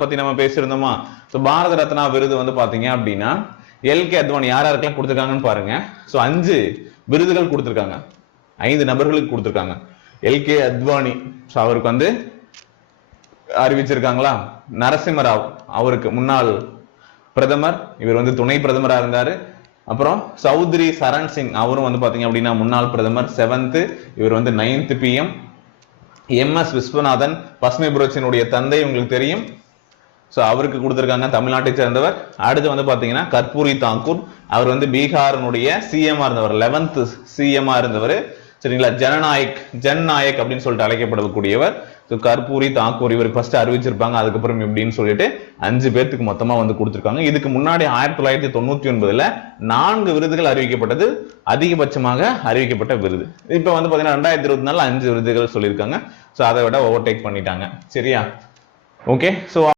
பத்தி நம்ம பேசியிருந்தோமா? பாரத ரத்னா விருது வந்து பாத்தீங்க அப்படின்னா எல்கே அத்வானி யார் யாருக்கெல்லாம் கொடுத்திருக்காங்கன்னு பாருங்க. 5 விருதுகள் கொடுத்திருக்காங்க, 5 நபர்களுக்கு கொடுத்திருக்காங்க. எல்கே அத்வானி அவருக்கு வந்து அறிவிச்சிருக்காங்களா? நரசிம்மராவ் அவருக்கு முன்னாள் பிரதமர், இவர் வந்து துணை பிரதமரா இருந்தாரு. அப்புறம் சௌத்ரி சரண் சிங் அவரும் வந்து பாத்தீங்க அப்படின்னா முன்னாள் பிரதமர், 7th, இவர் வந்து 9th PM. MS விஸ்வநாதன் பசுமை புரட்சியினுடைய தந்தை, உங்களுக்கு தெரியும். சோ அவருக்கு கொடுத்திருக்காங்க, தமிழ்நாட்டை சேர்ந்தவர். அடுத்து வந்து பாத்தீங்கன்னா கற்பூரி தாக்கூர், அவர் வந்து பீகாரினுடைய சிஎம் இருந்தவர், 11th CM இருந்தவர். சரிங்களா? ஜனநாயக் அப்படின்னு சொல்லிட்டு அழைக்கப்படக்கூடியவர். கற்பூரி தாக்கூர் இவருக்கு ஃபர்ஸ்ட் அறிவிச்சிருப்பாங்க, அதுக்கப்புறம் எப்படின்னு சொல்லிட்டு 5 பேருக்கு மொத்தமா வந்து கொடுத்திருக்காங்க. இதுக்கு முன்னாடி 1999ல 4 விருதுகள் அறிவிக்கப்பட்டது, அதிகபட்சமாக அறிவிக்கப்பட்ட விருது. இப்ப வந்து பாத்தீங்கன்னா 2024 5 விருதுகள் சொல்லியிருக்காங்க. சோ அதை விட ஓவர்டேக் பண்ணிட்டாங்க. சரியா? ஓகே. சோ